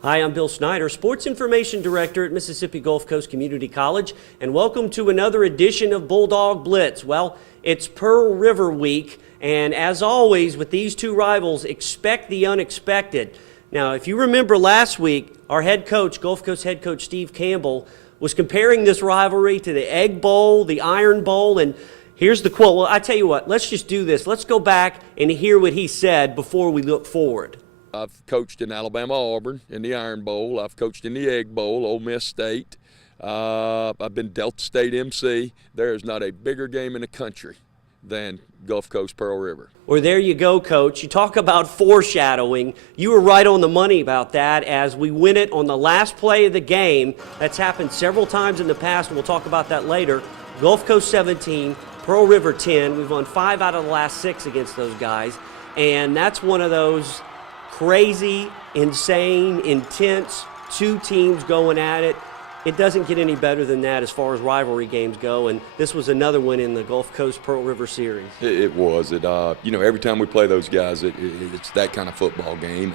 Hi, I'm Bill Snyder, Sports Information Director at Mississippi Gulf Coast Community College, and welcome to another edition of Bulldog Blitz. Well, it's Pearl River week, and as always with these two rivals, expect the unexpected. Now, if you remember last week, our head coach, Gulf Coast head coach Steve Campbell, was comparing this rivalry to the Egg Bowl, the Iron Bowl, and here's the quote. Well, I tell you what, let's just do this. Let's go back and hear what he said before we look forward. I've coached in Alabama Auburn in the Iron Bowl. I've coached in the Egg Bowl, Ole Miss State. I've been Delta State MC. There is not a bigger game in the country than Gulf Coast Pearl River. Well, there you go, Coach. You talk about foreshadowing. You were right on the money about that as we win it on the last play of the game. That's happened several times in the past, and we'll talk about that later. Gulf Coast 17, Pearl River 10. We've won 5 out of the last 6 against those guys, and that's one of those crazy, insane, intense, two teams going at it. It doesn't get any better than that as far as rivalry games go, and this was another one in the Gulf Coast Pearl River series. It was. Every time we play those guys, it's that kind of football game.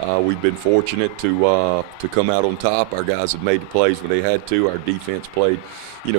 We've been fortunate to come out on top. Our guys have made the plays when they had to. Our defense played,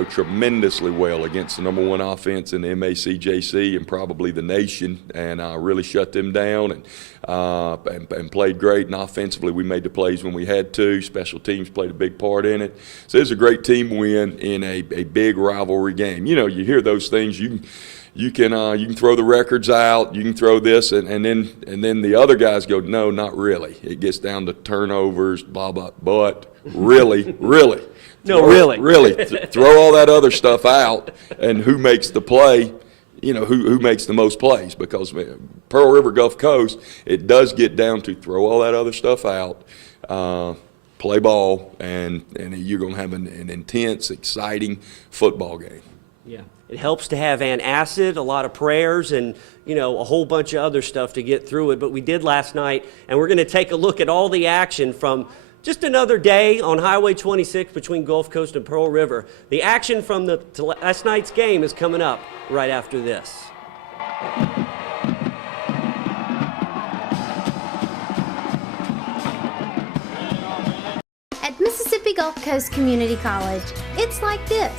tremendously well against the #1 offense in the MACJC and probably the nation, and really shut them down and played great. And offensively, we made the plays when we had to. Special teams played a big part in it. So it was a great team win in a big rivalry game. You hear those things. You can throw the records out, you can throw this, and then the other guys go, no, not really. It gets down to turnovers, blah blah. But really, throw all that other stuff out, and who makes the play? Who makes the most plays? Because Pearl River Gulf Coast, it does get down to throw all that other stuff out, play ball, and you're going to have an intense, exciting football game. Yeah. It helps to have antacid, a lot of prayers, and a whole bunch of other stuff to get through it. But we did last night, and we're going to take a look at all the action from just another day on Highway 26 between Gulf Coast and Pearl River. The action from last night's game is coming up right after this. At Mississippi Gulf Coast Community College, it's like this.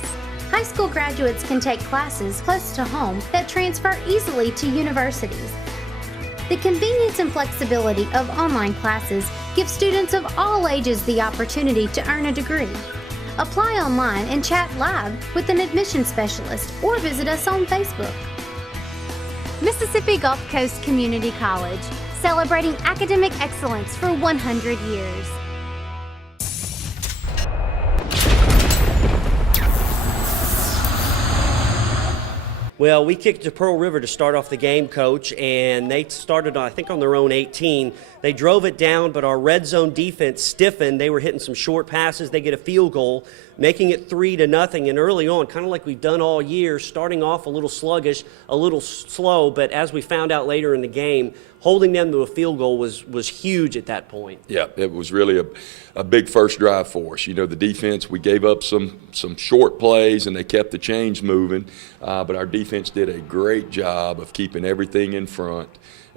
High school graduates can take classes close to home that transfer easily to universities. The convenience and flexibility of online classes give students of all ages the opportunity to earn a degree. Apply online and chat live with an admission specialist or visit us on Facebook. Mississippi Gulf Coast Community College, celebrating academic excellence for 100 years. Well, we kicked to Pearl River to start off the game, Coach, and they started, I think, on their own 18. They drove it down, but our red zone defense stiffened. They were hitting some short passes. They get a field goal, making it 3-0. And early on, kind of like we've done all year, starting off a little sluggish, a little slow, but as we found out later in the game, holding them to a field goal was huge at that point. Yeah, it was really a big first drive for us. The defense, we gave up some short plays, and they kept the chains moving, but our defense did a great job of keeping everything in front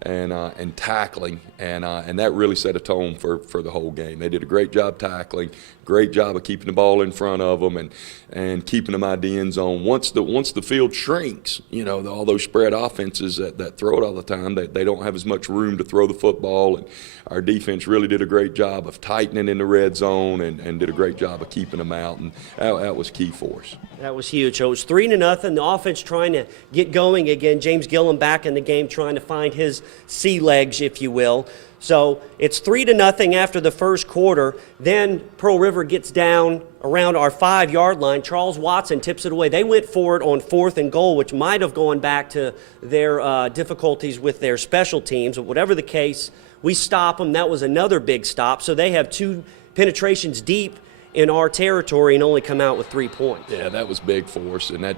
and tackling, and that really set a tone for the whole game. They did a great job tackling, great job of keeping the ball in front of them and keeping them out the end zone. Once the field shrinks, all those spread offenses that throw it all the time, they don't have as much room to throw the football, and our defense really did a great job of tightening in the red zone and did a great job of keeping them out, and that was key for us. That was huge. So it was 3-0. The offense trying to get going again. James Gillum back in the game trying to find his sea legs, if you will. So it's 3-0 after the first quarter. Then Pearl River gets down around our 5-yard line. Charles Watson tips it away. They went for it on 4th and goal, which might have gone back to their difficulties with their special teams. But whatever the case, we stop them. That was another big stop. So they have 2 penetrations deep in our territory and only come out with 3 points. Yeah, that was big for us, and that,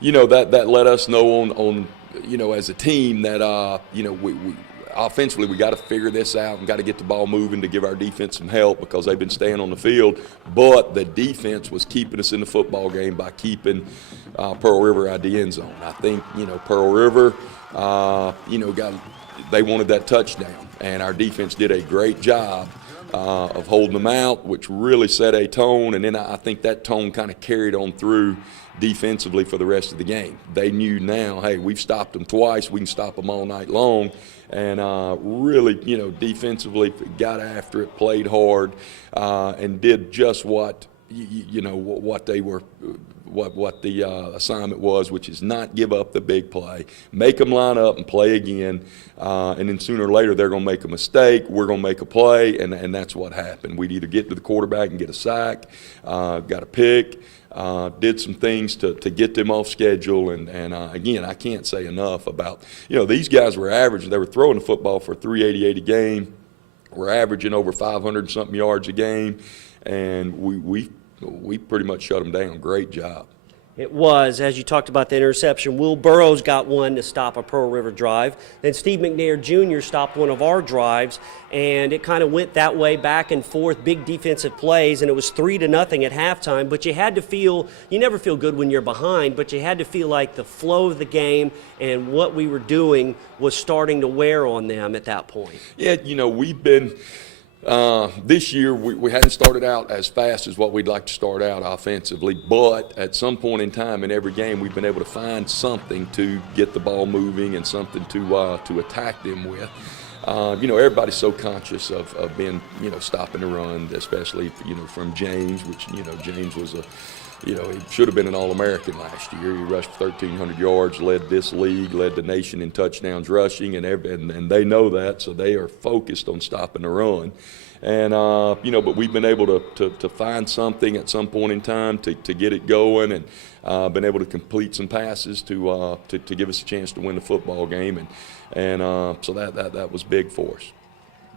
that let us know on as a team that we offensively we got to figure this out and got to get the ball moving to give our defense some help because they've been staying on the field. But the defense was keeping us in the football game by keeping Pearl River out the end zone. I think Pearl River, they wanted that touchdown, and our defense did a great job of holding them out, which really set a tone. And then I think that tone kind of carried on through defensively for the rest of the game. They knew now, hey, we've stopped them twice, we can stop them all night long. And really, defensively got after it, played hard, and did just what what the assignment was, which is not give up the big play, make them line up and play again, and then sooner or later they're going to make a mistake, we're going to make a play, and that's what happened. We'd either get to the quarterback and get a sack, got a pick, did some things to get them off schedule, and again, I can't say enough about, these guys were averaging, they were throwing the football for 388 a game, we're averaging over 500-something yards a game, and we pretty much shut them down. Great job. It was, as you talked about the interception, Will Burrows got one to stop a Pearl River drive. Then Steve McNair Jr. stopped one of our drives, and it kind of went that way back and forth, big defensive plays, and it was 3-0 at halftime. But you had to feel, you never feel good when you're behind, but you had to feel like the flow of the game and what we were doing was starting to wear on them at that point. Yeah, we've been this year, we hadn't started out as fast as what we'd like to start out offensively, but at some point in time in every game, we've been able to find something to get the ball moving and something to attack them with. Everybody's so conscious of being, stopping the run, especially, from James, which, James was he should have been an All-American last year. He rushed 1,300 yards, led this league, led the nation in touchdowns rushing, and they know that, so they are focused on stopping the run. And, but we've been able to find something at some point in time to get it going, and been able to complete some passes to give us a chance to win the football game, and so that was big for us.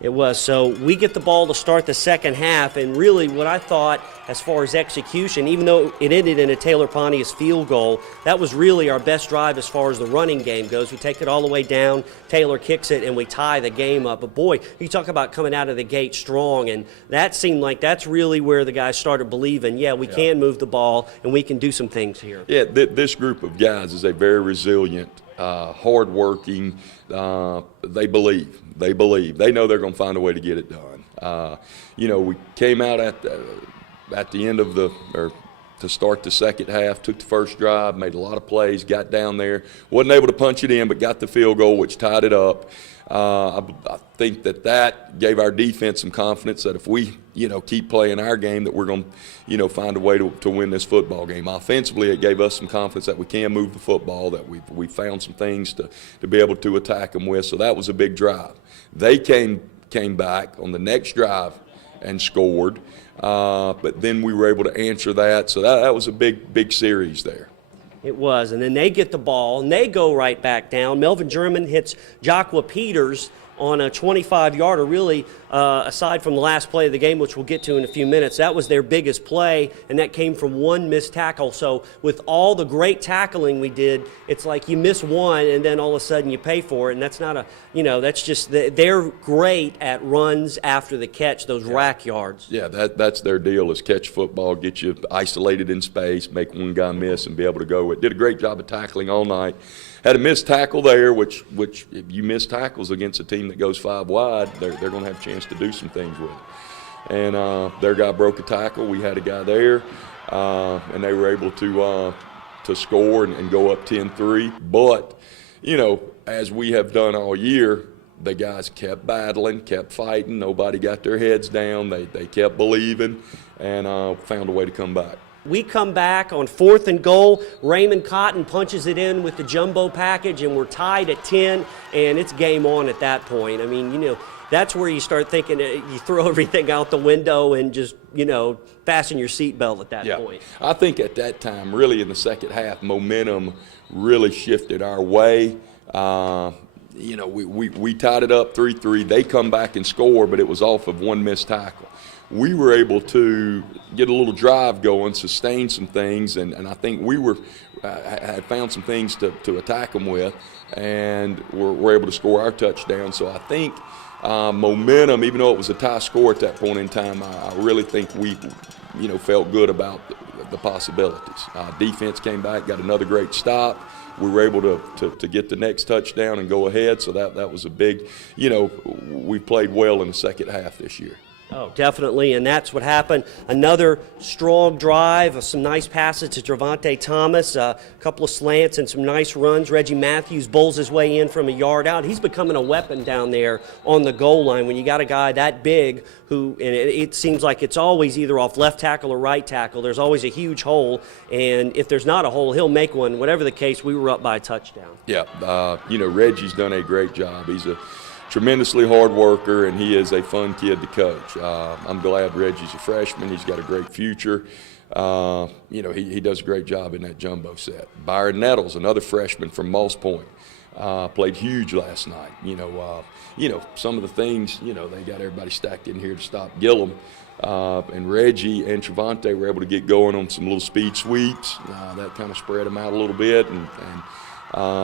It was. So we get the ball to start the second half, and really what I thought as far as execution, even though it ended in a Taylor Pontius field goal, that was really our best drive as far as the running game goes. We take it all the way down, Taylor kicks it, and we tie the game up. But boy, you talk about coming out of the gate strong, and that seemed like that's really where the guys started believing, we can move the ball and we can do some things here. Yeah, this group of guys is a very resilient, hard-working. They believe. They know they're going to find a way to get it done. We came out at the end of to start the second half, took the first drive, made a lot of plays, got down there, wasn't able to punch it in, but got the field goal, which tied it up. I think that gave our defense some confidence that if we, keep playing our game, that we're going to, find a way to win this football game. Offensively, it gave us some confidence that we can move the football, that we found some things to be able to attack them with. So that was a big drive. They came back on the next drive and scored, but then we were able to answer that. So that was a big series there. It was, and then they get the ball, and they go right back down. Melvin German hits Joshua Peters on a 25-yarder, really, aside from the last play of the game, which we'll get to in a few minutes. That was their biggest play, and that came from one missed tackle. So with all the great tackling we did, it's like you miss one, and then all of a sudden you pay for it, and that's not that's just, they're great at runs after the catch, those rack yards. Yeah, that's their deal, is catch football, get you isolated in space, make one guy miss, and be able to go. It did a great job of tackling all night. Had a missed tackle there, which if you miss tackles against a team that goes 5 wide, they're going to have a chance to do some things with it. And their guy broke a tackle. We had a guy there, and they were able to score and go up 10-3. But, as we have done all year, the guys kept battling, kept fighting. Nobody got their heads down. They kept believing and found a way to come back. We come back on 4th and goal. Raymond Cotton punches it in with the jumbo package, and we're tied at 10, and it's game on at that point. I mean, that's where you start thinking you throw everything out the window and just, fasten your seatbelt at that point. I think at that time, really in the second half, momentum really shifted our way. We tied it up 3-3. They come back and score, but it was off of one missed tackle. we were able to get a little drive going, sustain some things, and I think we had found some things to attack them with, and we're able to score our touchdown. So I think momentum, even though it was a tie score at that point in time, I really think we, felt good about the possibilities. Defense came back, got another great stop. We were able to get the next touchdown and go ahead, so that was a big, we played well in the second half this year. Oh, definitely, and that's what happened. Another strong drive, some nice passes to Javonte Thomas, a couple of slants and some nice runs. Reggie Matthews bowls his way in from a yard out. He's becoming a weapon down there on the goal line. When you got a guy that big who, and it seems like it's always either off left tackle or right tackle, there's always a huge hole, and if there's not a hole, he'll make one. Whatever the case, we were up by a touchdown. Yeah, Reggie's done a great job. He's a tremendously hard worker, and he is a fun kid to coach. I'm glad Reggie's a freshman. He's got a great future. He does a great job in that jumbo set. Byron Nettles, another freshman from Moss Point, played huge last night. Some of the things, they got everybody stacked in here to stop Gillum. And Reggie and Javonte were able to get going on some little speed sweeps. That kind of spread them out a little bit, and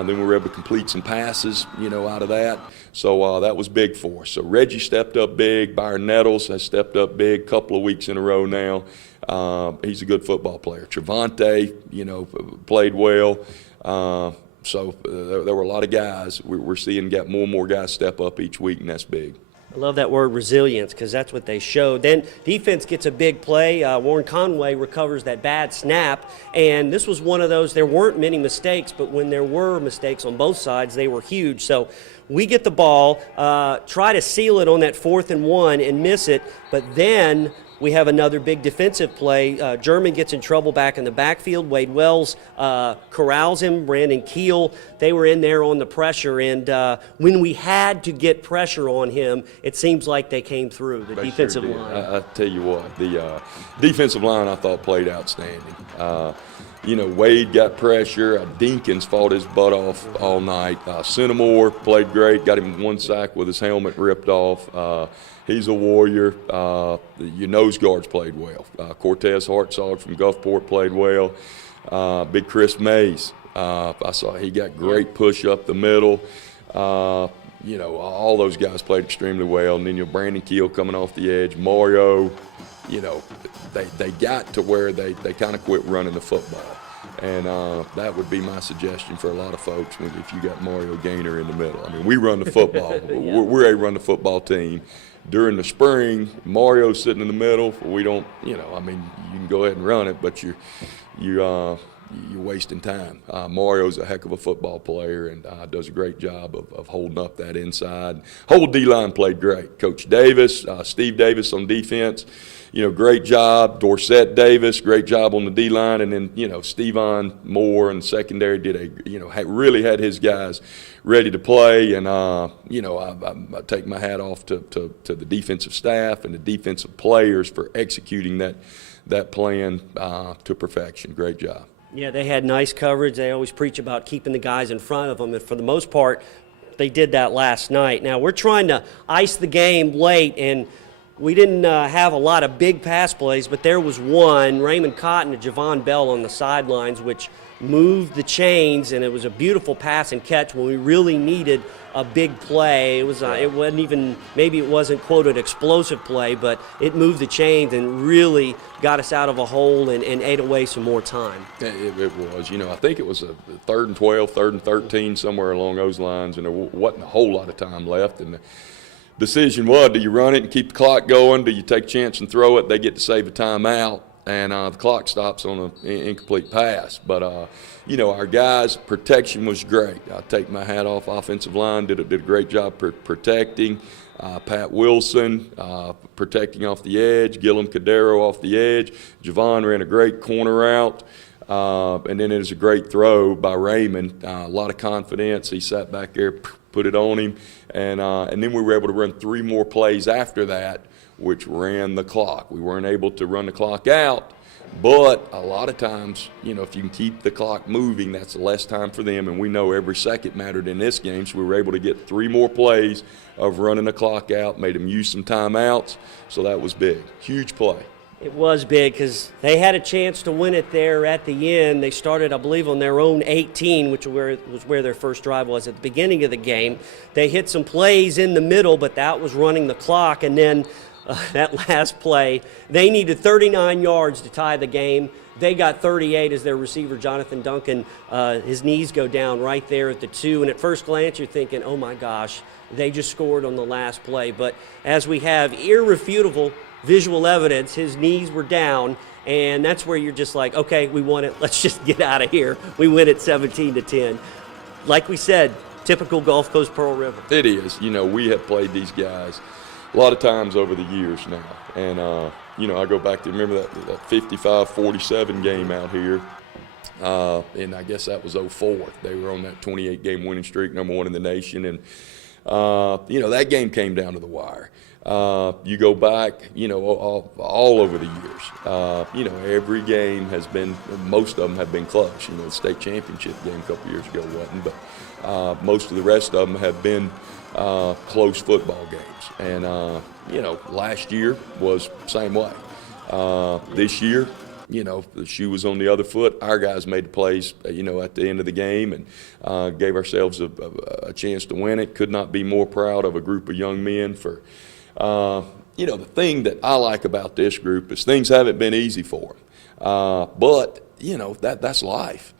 then we were able to complete some passes, out of that. So that was big for us. So Reggie stepped up big. Byron Nettles has stepped up big a couple of weeks in a row now. He's a good football player. Trevante, played well. So there were a lot of guys. We're seeing more and more guys step up each week, and that's big. I love that word resilience because that's what they showed. Then defense gets a big play. Warren Conway recovers that bad snap, and this was one of those, there weren't many mistakes, but when there were mistakes on both sides, they were huge. So we get the ball, try to seal it on that 4th and 1 and miss it, but then we have another big defensive play. German gets in trouble back in the backfield. Wade Wells corrals him. Brandon Keel, they were in there on the pressure. And when we had to get pressure on him, it seems like they came through, the defensive line. I tell you what, the defensive line I thought played outstanding. Wade got pressure. Dinkins fought his butt off all night. Centimore played great, got him 1 sack with his helmet ripped off. He's a warrior. Your nose guards played well. Cortez Hartzog from Gulfport played well. Big Chris Mays, I saw he got great push up the middle. All those guys played extremely well. And then Brandon Keel coming off the edge. Mario, they got to where they kind of quit running the football. And that would be my suggestion for a lot of folks if you got Mario Gaynor in the middle. I mean, we run the football. Yeah. We're a run the football team. During the spring, Mario's sitting in the middle. We don't, you can go ahead and run it, but you're wasting time. Mario's a heck of a football player and does a great job of holding up that inside. Whole D-line played great. Coach Davis, Steve Davis on defense, great job. Dorsett Davis, great job on the D-line. And then, Stevan Moore in secondary did really had his guys ready to play. And, I take my hat off to the defensive staff and the defensive players for executing that plan to perfection. Great job. Yeah, they had nice coverage. They always preach about keeping the guys in front of them, and for the most part, they did that last night. Now, we're trying to ice the game late, and we didn't have a lot of big pass plays, but there was one, Raymond Cotton to Javon Bell on the sidelines, which moved the chains, and it was a beautiful pass and catch when we really needed a big play. It wasn't even, maybe it wasn't, quote, an explosive play, but it moved the chains and really got us out of a hole and ate away some more time. It was. I think it was a 3rd and 12, 3rd and 13, somewhere along those lines, and there wasn't a whole lot of time left. And the decision was, do you run it and keep the clock going? Do you take a chance and throw it? They get to save a timeout. And the clock stops on an incomplete pass. But, our guys' protection was great. I take my hat off. Offensive line did a great job protecting. Pat Wilson protecting off the edge. Gillum Cadero off the edge. Javon ran a great corner route. And then it was a great throw by Raymond. A lot of confidence. He sat back there, put it on him. And then we were able to run 3 more plays after that, which ran the clock. We weren't able to run the clock out, But a lot of times, if you can keep the clock moving, that's less time for them. And we know every second mattered in this game, so we were able to get 3 more plays of running the clock out, made them use some timeouts. So that was big. Huge play. It was big because they had a chance to win it there at the end. They started, I believe, on their own 18, which was where their first drive was at the beginning of the game. They hit some plays in the middle, but that was running the clock. And then that last play, they needed 39 yards to tie the game. They got 38 as their receiver, Jonathan Duncan. His knees go down right there at the 2. And at first glance, you're thinking, oh, my gosh, they just scored on the last play. But as we have irrefutable visual evidence, his knees were down, and that's where you're just like, okay, we won it. Let's just get out of here. We win it 17-10. Like we said, typical Gulf Coast Pearl River. It is. We have played these guys a lot of times over the years now. And, I go back to remember that 55-47 game out here. And I guess that was 04. They were on that 28-game winning streak, number 1 in the nation. And, that game came down to the wire. You go back, all over the years. Every game has been, most of them have been close. The state championship game a couple years ago wasn't, but most of the rest of them have been close football games. And, last year was same way. This year, the shoe was on the other foot. Our guys made the plays, at the end of the game and gave ourselves a chance to win it. Could not be more proud of a group of young men for the thing that I like about this group is things haven't been easy for them. But, that's life.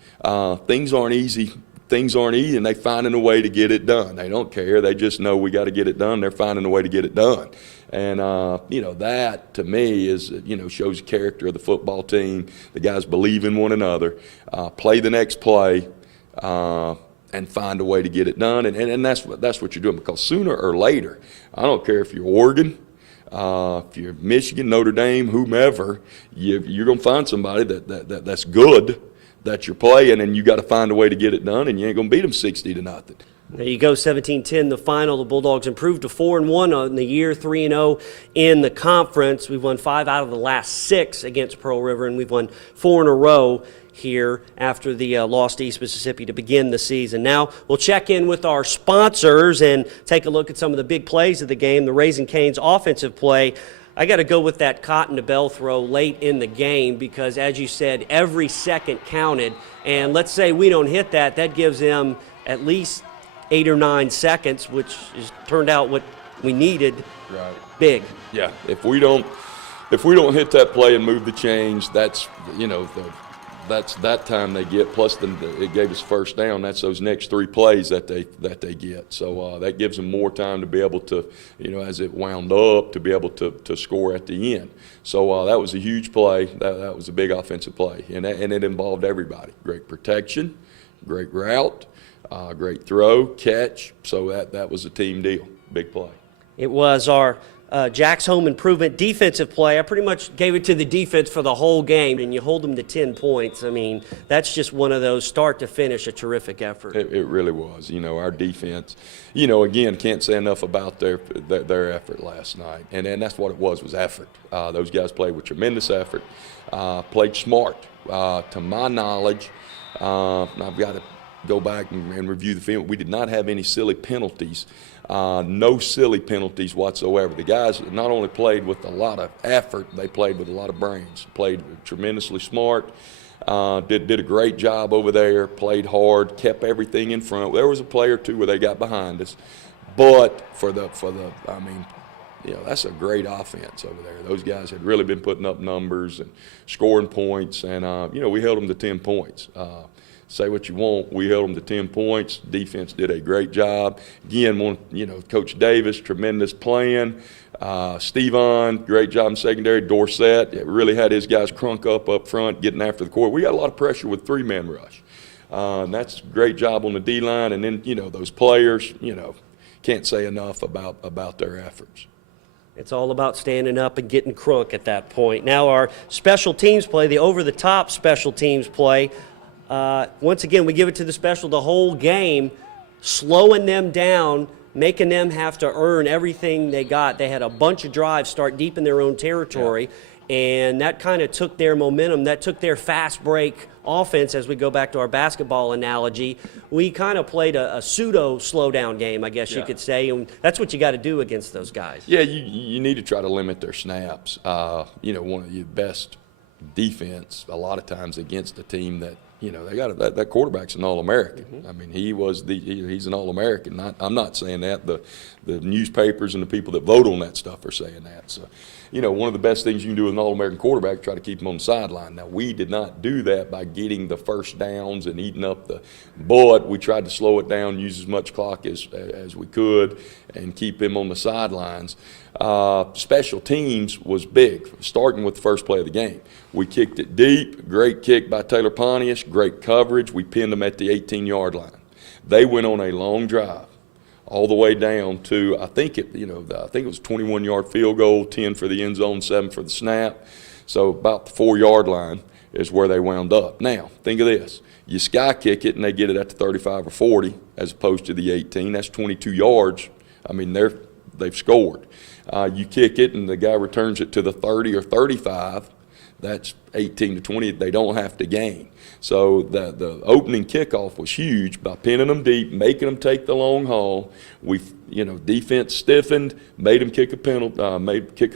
Things aren't easy. Things aren't easy, and they're finding a way to get it done. They don't care. They just know we got to get it done. They're finding a way to get it done. And, that to me is, shows the character of the football team. The guys believe in one another, play the next play, and find a way to get it done. And that's what you're doing, because sooner or later, I don't care if you're Oregon, if you're Michigan, Notre Dame, whomever, you're going to find somebody that's good that you're playing, and you got to find a way to get it done, and you ain't going to beat them 60-0. There you go, 17-10, the final. The Bulldogs improved to 4-1 on the year, 3-0 in the conference. We've won 5 out of the last 6 against Pearl River, and we've won 4 in a row here after the loss to East Mississippi to begin the season. Now we'll check in with our sponsors and take a look at some of the big plays of the game, the Raising Cane's offensive play. I got to go with that Cotton to Bell throw late in the game because, as you said, every second counted. And let's say we don't hit that, that gives them at least 8 or 9 seconds, which has turned out what we needed. Right. Big. Yeah. If we don't hit that play and move the chains, that's that's that time they get. Plus, it gave us first down. That's those next 3 plays that they get. So that gives them more time to be able to, as it wound up, to be able to score at the end. So that was a huge play. That was a big offensive play, and it involved everybody. Great protection, great route, great throw, catch. So that was a team deal. Big play. It was our Jack's home improvement defensive play. I pretty much gave it to the defense for the whole game, and you hold them to 10 points. I mean, that's just one of those start to finish, a terrific effort. It really was. Our defense, again, can't say enough about their effort last night. And that's what it was effort. Those guys played with tremendous effort, played smart. To my knowledge, I've got to go back and review the film. We did not have any silly penalties. No silly penalties whatsoever. The guys not only played with a lot of effort, they played with a lot of brains. Played tremendously smart. Did a great job over there. Played hard. Kept everything in front. There was a play or two where they got behind us, but that's a great offense over there. Those guys had really been putting up numbers and scoring points, and we held them to 10 points. Say what you want, we held them to 10 points. Defense did a great job. Again, Coach Davis, tremendous playing. Stevon, great job in secondary. Dorsett, really had his guys crunk up front, getting after the court. We got a lot of pressure with 3-man rush. And that's a great job on the D-line. And then, those players, can't say enough about their efforts. It's all about standing up and getting crunk at that point. Now our special teams play, the over-the-top special teams play. Once again, we give it to the special the whole game, slowing them down, making them have to earn everything they got. They had a bunch of drives start deep in their own territory, and that kind of took their momentum, that took their fast break offense. As we go back to our basketball analogy, we kind of played a pseudo slowdown game, I guess you could say, and that's what you got to do against those guys. Yeah, you need to try to limit their snaps. You know, one of your best defense a lot of times against a team that, you know, they got that quarterback's an All-American. I mean, he's an All-American. I'm not saying that. The newspapers and the people that vote on that stuff are saying that. So, you know, one of the best things you can do with an All-American quarterback is try to keep him on the sideline. Now, we did not do that by getting the first downs and eating up the but we tried to slow it down, use as much clock as we could, and keep him on the sidelines. Special teams was big, starting with the first play of the game. We kicked it deep, great kick by Taylor Pontius, great coverage. We pinned them at the 18-yard line. They went on a long drive all the way down to, I think it was a 21-yard field goal, 10 for the end zone, 7 for the snap. So about the 4-yard line is where they wound up. Now, think of this. You sky kick it and they get it at the 35 or 40 as opposed to the 18. That's 22 yards. I mean, they've scored. You kick it and the guy returns it to the 30 or 35. That's 18 to 20. They don't have to gain. So the opening kickoff was huge by pinning them deep, making them take the long haul. Defense stiffened, made them kick a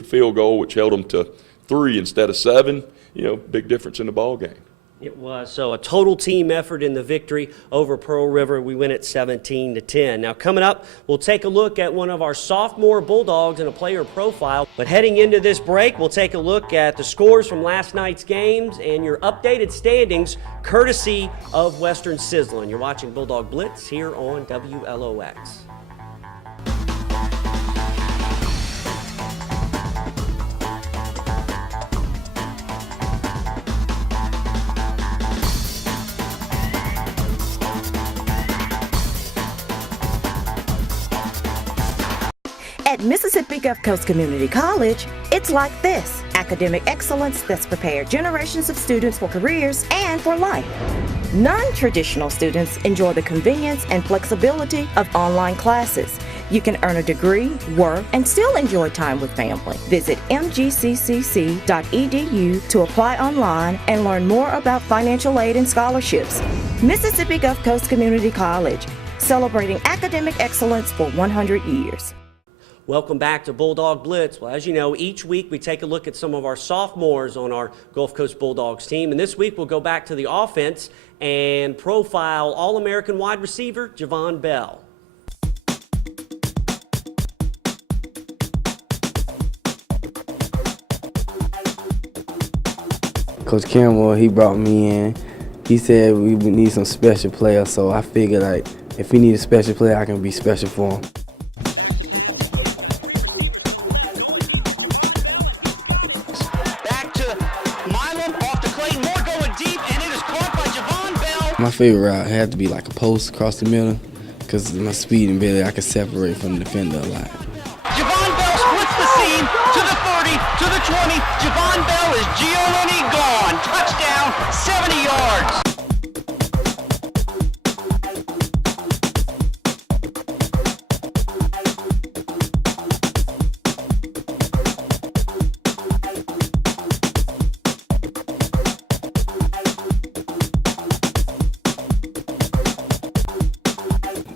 field goal, which held them to 3 instead of 7. You know, big difference in the ball game. It was. So a total team effort in the victory over Pearl River. We win at 17-10. Now coming up, we'll take a look at one of our sophomore Bulldogs and a player profile. But heading into this break, we'll take a look at the scores from last night's games and your updated standings, courtesy of Western Sizzlin'. You're watching Bulldog Blitz here on WLOX. At Mississippi Gulf Coast Community College, it's like this: academic excellence that's prepared generations of students for careers and for life. Non-traditional students enjoy the convenience and flexibility of online classes. You can earn a degree, work, and still enjoy time with family. Visit mgccc.edu to apply online and learn more about financial aid and scholarships. Mississippi Gulf Coast Community College, celebrating academic excellence for 100 years. Welcome back to Bulldog Blitz. Well, as you know, each week we take a look at some of our sophomores on our Gulf Coast Bulldogs team. And this week we'll go back to the offense and profile All-American wide receiver Javon Bell. Coach Campbell, he brought me in. He said we need some special players, so I figured like if we need a special player, I can be special for him. My favorite route had to be like a post across the middle, because my speed and ability, I can separate from the defender a lot. Javon Bell splits the seam to the 30, to the 20. Javon Bell is Giolini gone. Touchdown, 70 yards.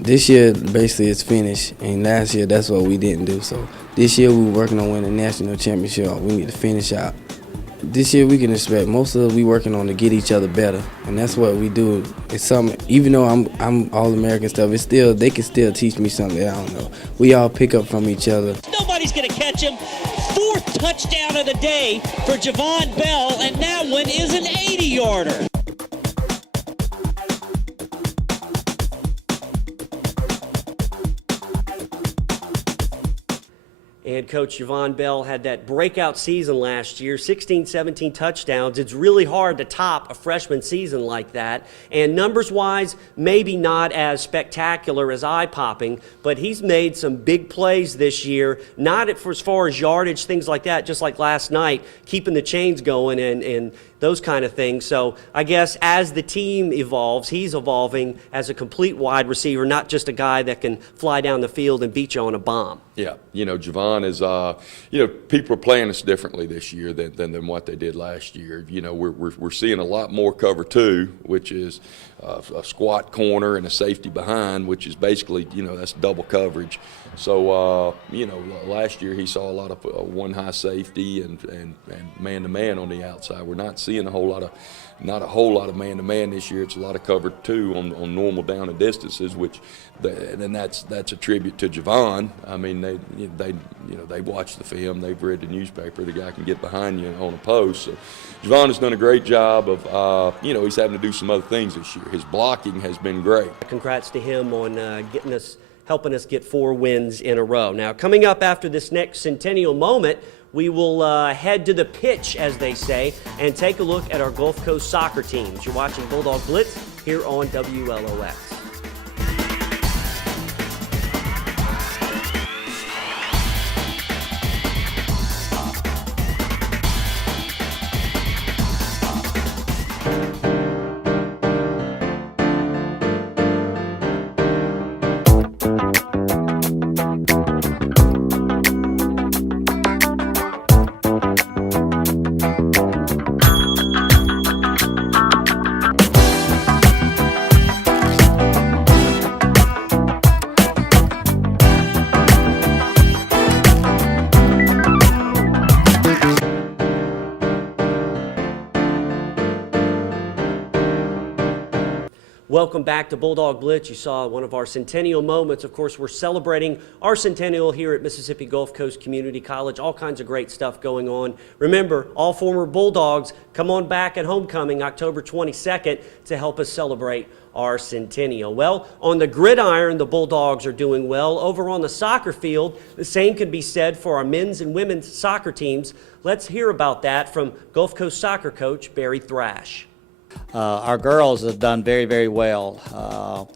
This year, basically, it's finished, and last year, that's what we didn't do. So this year, we were working on winning the national championship. We need to finish out. This year, we can expect most of us, we working on to get each other better, and that's what we do. It's something, even though I'm All-American stuff, it's still, they can still teach me something I don't know. We all pick up from each other. Nobody's going to catch him. 4th touchdown of the day for Javon Bell, and that one is an 80-yarder. And Coach Javon Bell had that breakout season last year, 16, 17 touchdowns. It's really hard to top a freshman season like that. And numbers-wise, maybe not as spectacular as eye-popping, but he's made some big plays this year, not as far as yardage, things like that, just like last night, keeping the chains going and those kind of things. So I guess as the team evolves, he's evolving as a complete wide receiver, not just a guy that can fly down the field and beat you on a bomb. Yeah, Javon is, people are playing us differently this year than what they did last year. We're seeing a lot more cover two, which is a squat corner and a safety behind, which is basically, that's double coverage. So, last year he saw a lot of one high safety and man-to-man on the outside. We're not seeing not a whole lot of man-to-man this year. It's a lot of cover two on normal down and distances, and that's a tribute to Javon. I mean, they watch the film, they've read the newspaper. The guy can get behind you on a post. So Javon has done a great job of, he's having to do some other things this year. His blocking has been great. Congrats to him on helping us get 4 wins in a row. Now, coming up after this next Centennial moment, we will head to the pitch, as they say, and take a look at our Gulf Coast soccer teams. You're watching Bulldog Blitz here on WLOX. Welcome back to Bulldog Blitz. You saw one of our Centennial moments. Of course, we're celebrating our Centennial here at Mississippi Gulf Coast Community College. All kinds of great stuff going on. Remember, all former Bulldogs, come on back at homecoming October 22nd to help us celebrate our Centennial. Well, on the gridiron, the Bulldogs are doing well. Over on the soccer field, the same could be said for our men's and women's soccer teams. Let's hear about that from Gulf Coast soccer coach Barry Thrash. Our girls have done very, very well.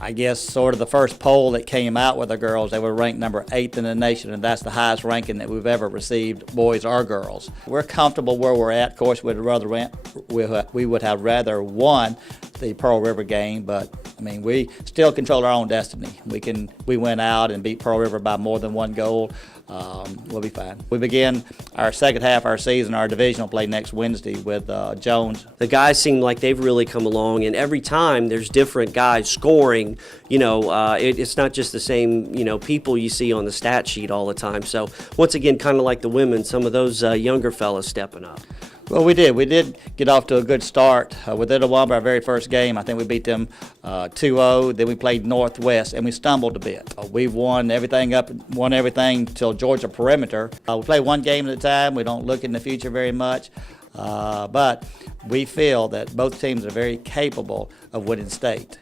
I guess sort of the first poll that came out with the girls, they were ranked number 8th in the nation, and that's the highest ranking that we've ever received, boys or girls. We're comfortable where we're at. Of course, we would have rather won the Pearl River game, but I mean, we still control our own destiny. We went out and beat Pearl River by more than 1 goal. We'll be fine. We begin our second half of our season, our divisional play next Wednesday with Jones. The guys seem like they've really come along, and every time there's different guys scoring. It's not just the same, people you see on the stat sheet all the time. So once again, kind of like the women, some of those younger fellas stepping up. Well, we did. We did get off to a good start with Itawamba, our very first game. I think we beat them 2-0. Then we played Northwest, and we stumbled a bit. We've won everything till Georgia perimeter. We play one game at a time. We don't look in the future very much. But we feel that both teams are very capable of winning state.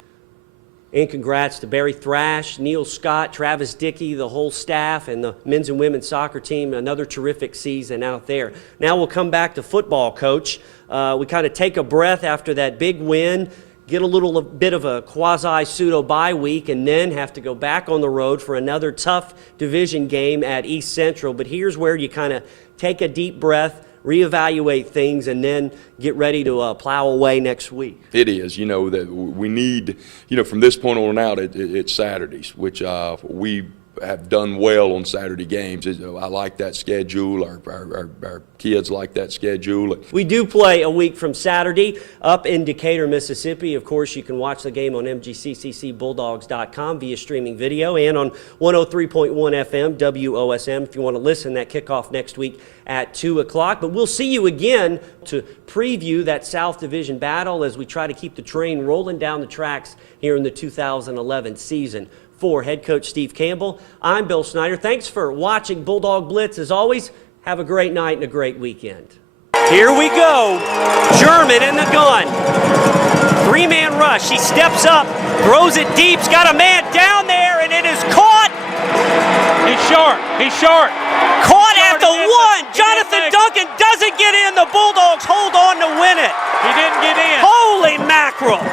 And congrats to Barry Thrash, Neil Scott, Travis Dickey, the whole staff, and the men's and women's soccer team. Another terrific season out there. Now we'll come back to football, Coach. We kind of take a breath after that big win, get a little bit of a quasi-pseudo bye week, and then have to go back on the road for another tough division game at East Central. But here's where you kind of take a deep breath, reevaluate things, and then get ready to plow away next week. It is, that we need, from this point on out, it's Saturdays, which we have done well on Saturday games. I like that schedule. Our kids like that schedule. We do play a week from Saturday up in Decatur, Mississippi. Of course, you can watch the game on mgcccbulldogs.com via streaming video and on 103.1 FM WOSM if you want to listen. That kickoff next week at 2 o'clock. But we'll see you again to preview that South Division battle as we try to keep the train rolling down the tracks here in the 2011 season. For head coach Steve Campbell, I'm Bill Snyder. Thanks for watching Bulldog Blitz. As always, have a great night and a great weekend. Here we go. German in the gun. 3-man rush. He steps up, throws it deep. He's got a man down there, and it is caught. He's short. Caught at the 1. Jonathan Duncan doesn't get in. The Bulldogs hold on to win it. He didn't get in. Holy mackerel.